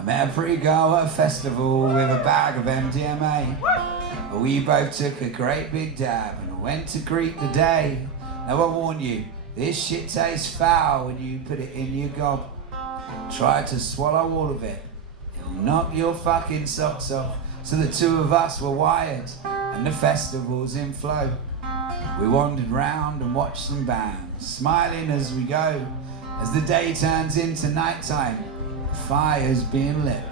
I met a pretty girl at a festival with a bag of MDMA. We both took a great big dab and went to greet the day. Now I warn you, this shit tastes foul when you put it in your gob. Try to swallow all of it, it'll knock your fucking socks off. So the two of us were wired and the festival's in flow. We wandered round and watched some bands, smiling as we go. As the day turns into nighttime, the fire's being lit.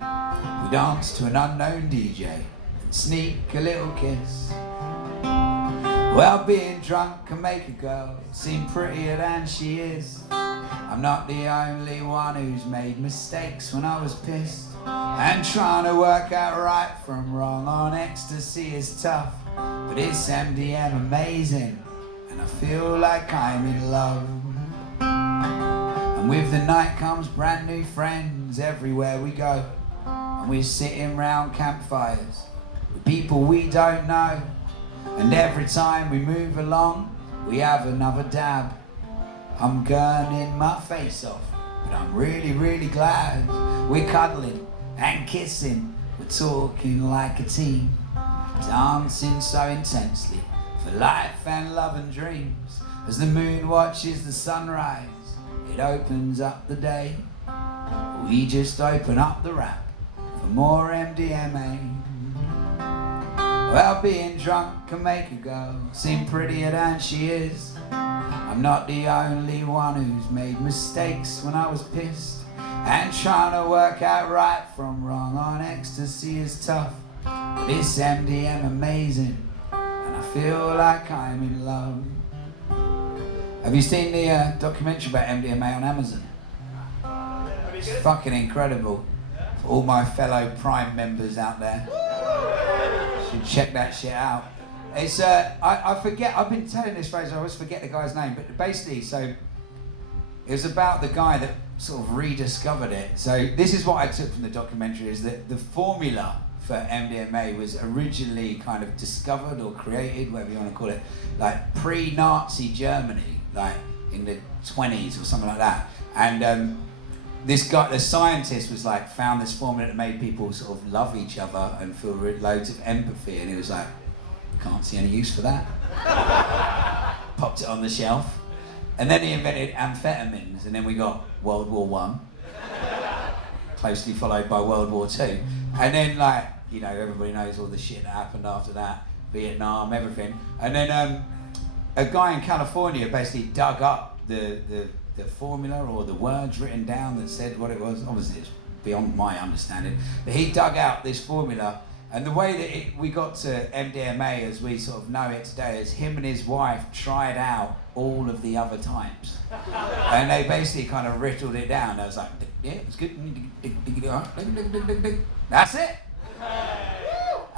We dance to an unknown DJ and sneak a little kiss. Well, being drunk can make a girl seem prettier than she is. I'm not the only one who's made mistakes when I was pissed. And trying to work out right from wrong on ecstasy is tough. But it's MDM amazing, and I feel like I'm in love. And with the night comes brand new friends everywhere we go. And we're sitting round campfires with people we don't know. And every time we move along, we have another dab. I'm gurning my face off, but I'm really, really glad. We're cuddling and kissing, we're talking like a team. Dancing so intensely for life and love and dreams. As the moon watches the sunrise, it opens up the day. We just open up the wrap for more MDMA. Well, being drunk can make a girl seem prettier than she is. I'm not the only one who's made mistakes when I was pissed. And trying to work out right from wrong on ecstasy is tough. But it's MDM amazing, and I feel like I'm in love. Have you seen the documentary about MDMA on Amazon? It's fucking incredible. For all my fellow Prime members out there, you should check that shit out. It's I forget, I've been telling this phrase, I always forget the guy's name, but basically, so it was about the guy that sort of rediscovered it. So this is what I took from the documentary, is that the formula for MDMA was originally kind of discovered or created, whatever you want to call it, like pre-Nazi Germany, like in the 20s or something like that. And this guy, the scientist, was like, found this formula that made people sort of love each other and feel loads of empathy, and he was like, can't see any use for that. Popped it on the shelf. And then he invented amphetamines, and then we got World War I, closely followed by World War II. And then, like, you know, everybody knows all the shit that happened after that, Vietnam, everything. And then a guy in California basically dug up the formula or the words written down that said what it was. Obviously, it's beyond my understanding. But he dug out this formula, and the way that we got to MDMA as we sort of know it today is him and his wife tried out all of the other types. And they basically kind of riddled it down. I was like, yeah, it's good. That's it.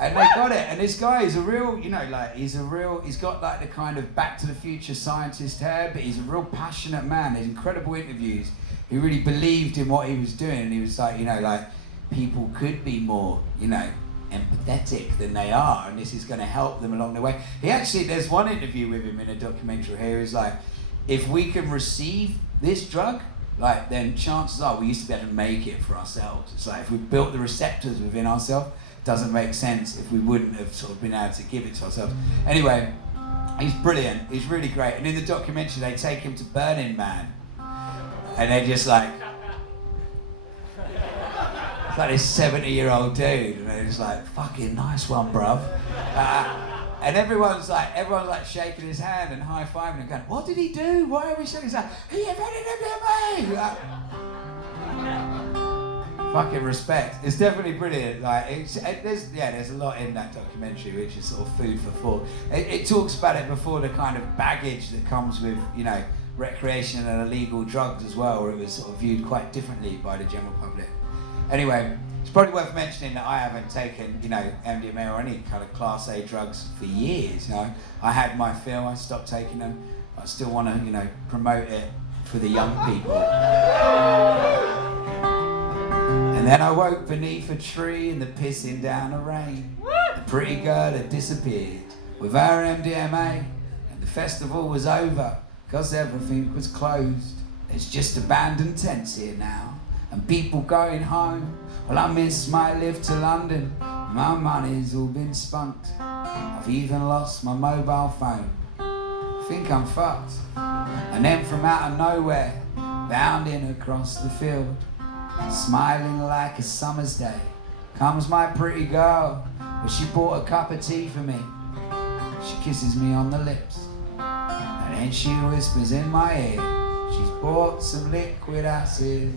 And they got it. And this guy is a real, you know, like, he's got like the kind of Back to the Future scientist hair, but he's a real passionate man. There's incredible interviews. He really believed in what he was doing, and he was like, you know, like, people could be more, you know, empathetic than they are, and this is going to help them along the way. He actually, there's one interview with him in a documentary here, he's like, if we can receive this drug, like, then chances are we used to be able to make it for ourselves. It's like, if we built the receptors within ourselves, it doesn't make sense if we wouldn't have sort of been able to give it to ourselves. Anyway, he's brilliant, he's really great, and in the documentary they take him to Burning Man, and they're just like, like this 70-year-old dude, and it's like, fucking nice one, bruv. And everyone's like shaking his hand and high-fiving and going, what did he do? Why are we shaking his hand? He invented MDMA! Fucking respect. It's definitely brilliant. Like, there's a lot in that documentary which is sort of food for thought. It talks about it before the kind of baggage that comes with, you know, recreation and illegal drugs as well, where it was sort of viewed quite differently by the general public. Anyway, it's probably worth mentioning that I haven't taken, you know, MDMA or any kind of Class A drugs for years. You know, I had my fill, I stopped taking them. I still want to, you know, promote it for the young people. And then I woke beneath a tree in the pissing down the rain. The pretty girl had disappeared with her MDMA, and the festival was over because everything was closed. There's just abandoned tents here now. and people going home. Well, I miss my lift to London. My money's all been spunked. I've even lost my mobile phone. I think I'm fucked. And then from out of nowhere, bounding across the field, smiling like a summer's day, comes my pretty girl. Well, she bought a cup of tea for me. She kisses me on the lips, and then she whispers in my ear, she's bought some liquid acid.